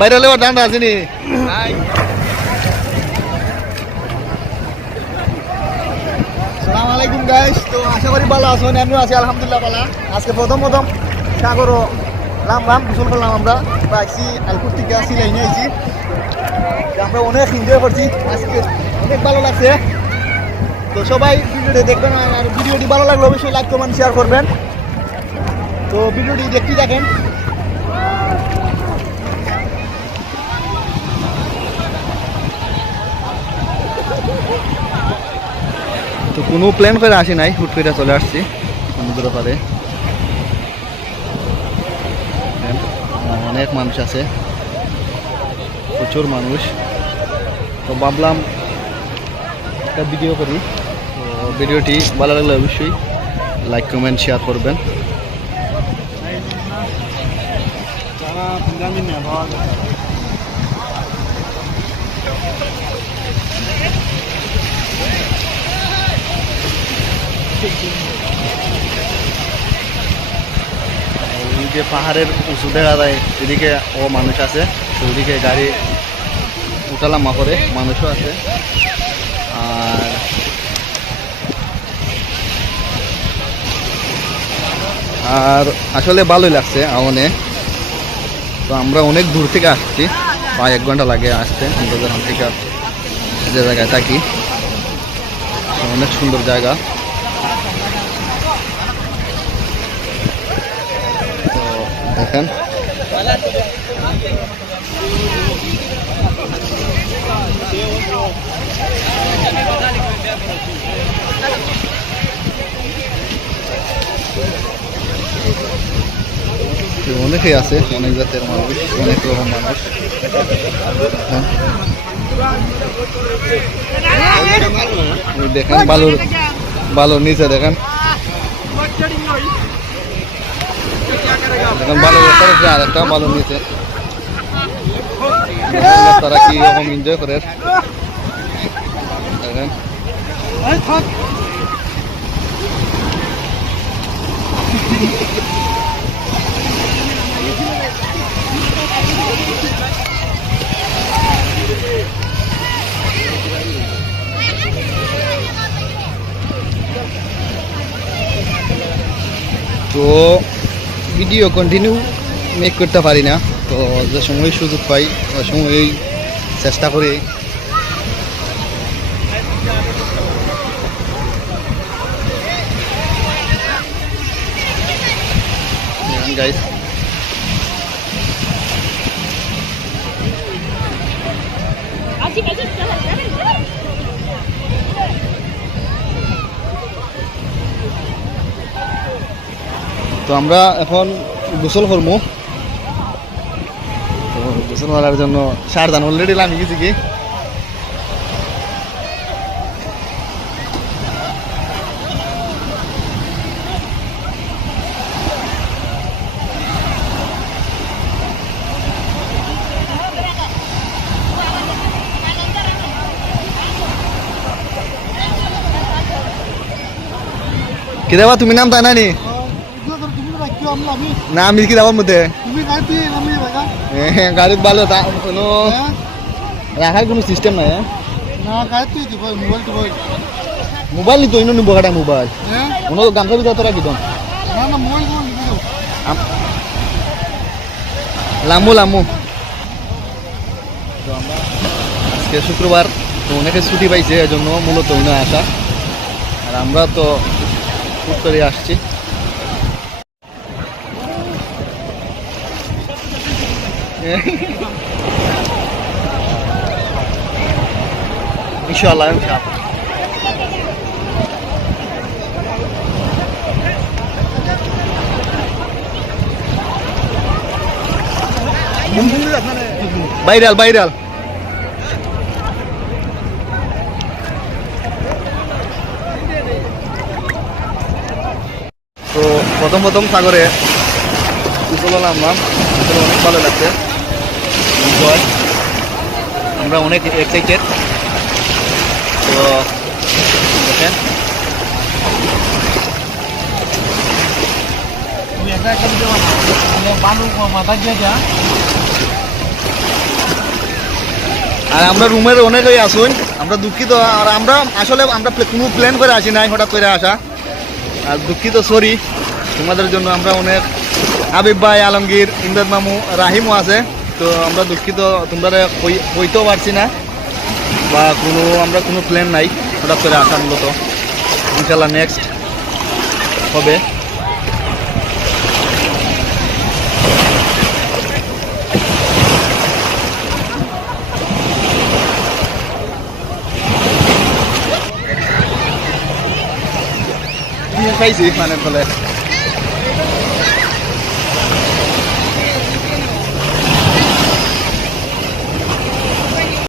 বাইরে হলে ঠান্ডা আসেনি। আসসালামু আলাইকুম গাইস, তো আশা করি ভালো আছেন, আমিও আছি আলহামদুলিল্লাহ ভালো। আজকে প্রথম সাগরও নামলাম, গোসল করলাম। আমরা আইসি আলপুর থেকে আসি লাইনে আইসি, আমরা অনেক এনজয় করছি, আজকে অনেক ভালো লাগছে। তো সবাই ভিডিওটি দেখবেন, আর ভিডিওটি ভালো লাগলে অবশ্যই লাইক কমেন্ট শেয়ার করবেন। তো ভিডিওটি দেখতে থাকেন। তো কোনো প্ল্যান করে আসি নাই, হুট করে চলে আসছি সমুদ্র পাড়ে। অনেক মানুষ আছে, প্রচুর মানুষ। তো ভাবলাম একটা ভিডিও করি। তো ভিডিওটি ভালো লাগলে অবশ্যই লাইক কমেন্ট শেয়ার করবেন। ওই যে পাহাড়ের উঁচু দেখা যায়, এদিকে ও মানুষ আছে, ওইদিকে গাড়ি উঠালামা করে মানুষও আছে। আর আসলে ভালোই লাগছে আমনে। তো আমরা অনেক দূর থেকে আসছি, প্রায় 1 ঘন্টা লাগে আসতে আমরা যখন থেকে যে জায়গায় থাকি। অনেক সুন্দর জায়গা। তো দেখেন অনেকেই আছে, অনেক জাতের মানুষ, অনেক রকম মানুষ। দেখেন বালুর নিচে দেখেন বালুর তরফে আর একটা বালুর নিচে তারা কি রকম এনজয় করে দেখেন। তো ভিডিও কন্টিনিউ মেক করতে পারি না, তো যে সময় সুযোগ পাই ওই সময় চেষ্টা করি। গাইস তো আমরা এখন গোসল করবো। তো গোসল করার জন্য সারদান অলরেডি লামি গেছি কি। কি দেবা তুমি নাম তাই নানি না, আমি কি যাবার মধ্যে গাড়ির ভালো কোনো রাখার কোনো সিস্টেম নাই। মোবাইল নিত ইনো নিব কাটা মোবাইল কোনো গামছা ভিতরে তোরা কি লামু লামু। তো আমরা আজকে শুক্রবার, তো অনেকে ছুটি পাইছে, এই জন্য মূলত ইনো আসা। আর আমরা তো খুব করে আসছি। ইনশাআল্লাহ ভাইরাল ভাইরাল। তো প্রথম সাগরে গোসল নামলাম, অনেক ভালো লাগছে, আমরা অনেক এক্সাইটেড। তো দেখেন বালু মাথা দিয়ে আর আমরা রুমের অনেকেই আসুন, আমরা দুঃখিত। আর আমরা আসলে আমরা কোনো প্ল্যান করে আসি নাই, হঠাৎ করে আসা। আর দুঃখিত, সরি তোমাদের জন্য। আমরা অনেক হাবিব ভাই, আলমগীর, ইমদাদ মামু, রাহিমও আছে। তো আমরা দুঃখিত, তোমরা কইতেও পারছি না বা আমরা কোনো প্ল্যান নাই হঠাৎ করে আসা। মূলত ইনশাল্লাহ নেক্সট হবে। পাইছি মানে বলে